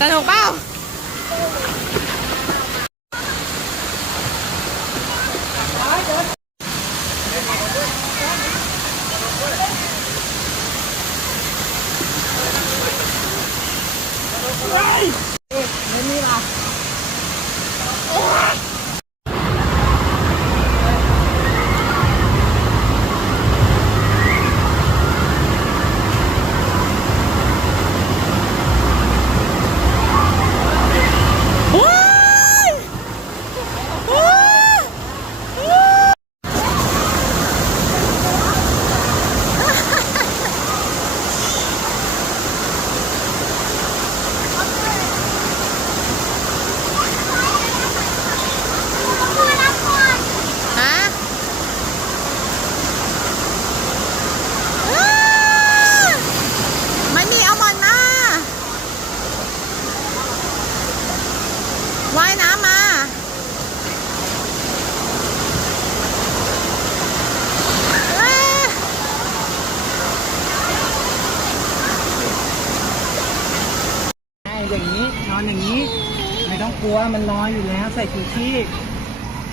สนุกเปล่า ว้ายว้ายฮะว้ายไม่มีเอาหมอนมา ว่ายน้ำมาเอ้ยใช่อย่างนี้ นอนอย่างนี้ ไม่ต้องกลัวมันลอยอยู่แล้วใส่ชูชีพ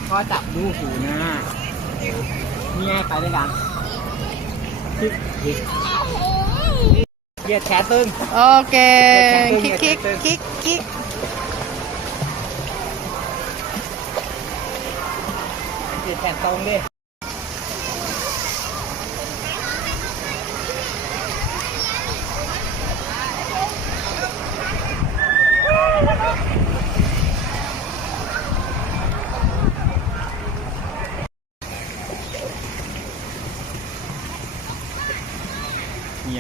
ก็จับดูหูหน้านี่ไงไปด้วยกันคิกคิกเหยียดแขนตึงโอเค คิกคิกคิกคิก เหยียดแขนตรงดิเนี่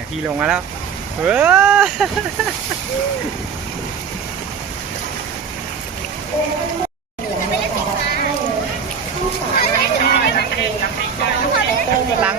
ยพี่ลงมาแล้วเฮ้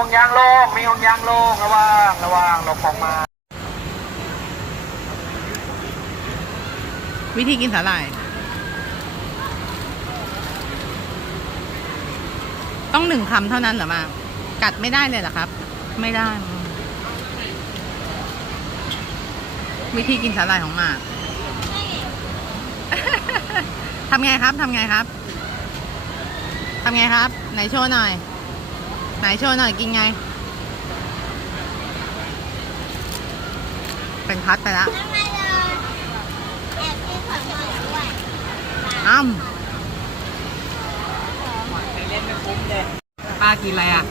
ห่วงยางโลงมีห่วงยางโลงระวังระวังหลบออกมา วิธีกินสาหร่าย ต้องหนึ่งคำเท่านั้นเหรอมา กัดไม่ได้เลยเหรอครับ ไม่ได้ วิธีกินสาหร่ายของหมากทำไงครับทำไงครับทำไงครับ ไหนโชว์หน่อย ไหนโชว์หน่อยกินไง เป็นพัดไปแล้วอ้ำป้ากินอะไรอะ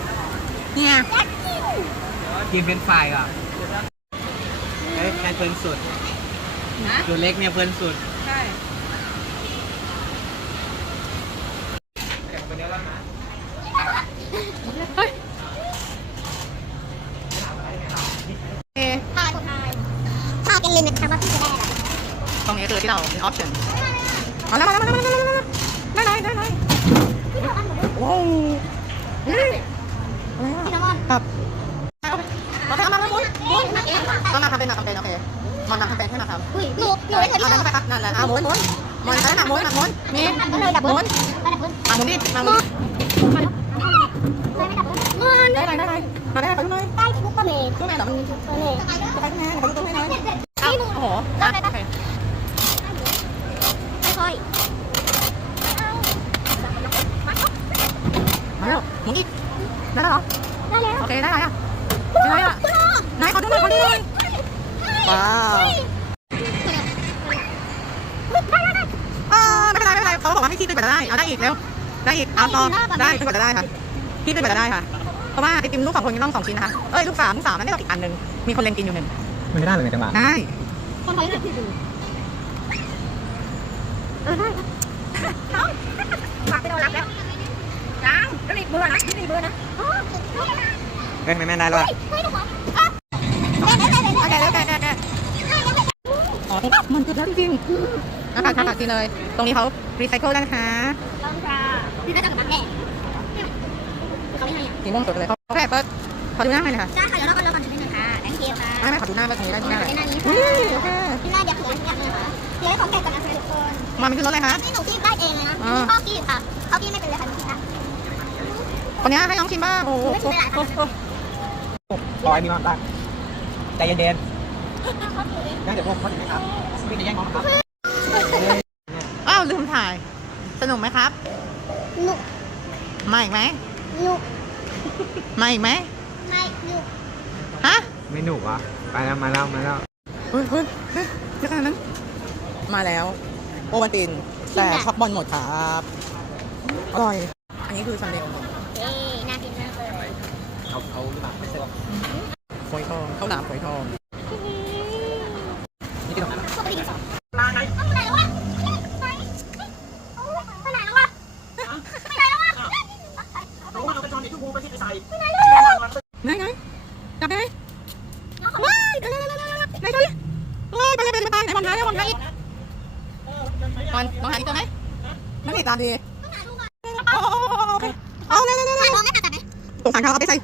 เนี่ยกินเป็นไฟอะเฮ้ยใครเพลินสุดนะตัวเล็กเนี่ยเพลินสุด ใช่ เฮ้ยเอ๊ะ พาพากันเลยนะคะว่าพี่จะได้อะไร ตรง นี้คือที่เราเป็นออปชั่นมาแล้วมาแล้วมาแล้วมาแล้วมาแล้วได้เลยได้เลยว้าวเฮ้ยพี่น้ำมันครับมาทำมาหมุนหมุนต้องมาทำเป็นมาทำเป็นโอเคมันทำเป็นให้มาทำหนูหนูได้ตัวที่เอาชอบไปครับนั่นแหละเอาหมุนหมุนหมุนไปหนักหมุนหนักหมุนมีก็เลยดับหเบิ้มุลนไปดับเบิ้ลมาหมุนดิมาหมุนดิเลยไม่ดับเบิ้ลมันได้ไรได้ไรมาได้ไปข้างในใต้ทุกประเมตรข้างในเหรอมันตัวนี้ไปข้างในไปข้างในเลยไอ้หนูโอ้โหอะโอเค ค่อย มาแล้วหมุนอีกได้แล้วเหรอๆได้แล้วโอเค ได้ไรอะได้ไรอะไหนขอดูหน่อยขอดูหน่อยว้าวอ่าไม่เป็นไรไม่เป็นไรเขาบอกว่าให้ขี้ขึ้นไปได้ เอาได้อีกเร็ว ได้อีก เอาต่อได้ขึ้นไปได้ค่ะขี้ขึ้นไปได้ค่ะ เพราะว่าไอติมลูกสองคนยังต้องสองชิ้นนะคะ เอ้ยลูกสามลูกสามนั่นได้อีกอันหนึ่งมีคนเล็งกินอยู่หนึ่งมันไม่ได้เลยในจังหวะได้คนเขาอยากดูเออได้ฝากไปโดนรับแล้ว ยังก็รีบเบอร์นะรีบเบอร์นะอ๋อเฮ้ยทำไมแม่ได้แล้วอะเฮ้ยลูกขออะเล่นเล่นเล่นโอเคเล่นแล้วแกแกแกอ๋อมันคือแล้วจริงๆนะคะค่ะทีเลย ตรงนี้เขารีไซเคิลได้นะคะต้องค่ะพี่น่าจะกับน้ำแน่เขาไม่ให้อะสีม่วงสดเลยโอเคเปิดขอดูหน้าให้หน่อยค่ะจ้าค่ะเดี๋ยวเราก็เราก่อนจะเป็นค่ะ thank you ค่ะไม่ไม่ขอดูหน้าไปตรงนี้ได้ที่หน้าเลยเป็นหน้านี้อุ้ค่ะยโอเคที่หน้าเดี๋ยวเขียนอย่างนี้ค่ะเดี๋ยวให้ของแกะก่อนนะคะทุกคนมามันขึ้นรถเลยคะนี่หนูคีบได้เองเลยนะนี่พ่อคีบค่ะพ่อคีบไม่เป็นเลยค่ะหนูคีบนะ คนนี้ให้น้องชิมบ้างโอ้โหรอยมีความตั้งใจเย็นๆงั้นเดี๋ยวพวกเขาถึงไหมครับไม่จะแย่งน้องครับอ้าวลืมถ่าย สนุกไหมครับหนุกมาอีกไหมหนุกมาอีกไหมไม่หนุกฮะไม่หนุกอะไปแล้วมาแล้วมาแล้วเฮ้ยเฮ้ยเฮ้ยเดี๋ยวขนาดนั้นมาแล้วโอวันตินแต่ช็อกบอลหมดครับอร่อย อันนี้คือซันเดย์เอ้น่ากินม เขาเขาหรือเปล่าไม่ใช่หรอกฝอยทองข้าวหลามฝอยทองนี่คือตรงนั้นพวกไปดิสองไปไหนแล้ววะไปไปไหนแล้ววะไปไหนแล้ววะรู้ว่าเราไปจอนในทุ่งมูไปที่ไปใส่ไหนไหนจับได้ไหมว้ายเดี๋ยวเดี๋ยวเดี๋ยวเดี๋ยวไหนตัวนี้เฮ้ยไปเลยไปเลยไปตายไหนมองหาเนี่ยมองหาอีกมองมองหาอีกตัวไหมไม่ติดตามดีเอาเอาเอาเอาเร็วเร็วเร็วเร็วมองไม่ตัดไหนสงสารเขาเอาไปใส่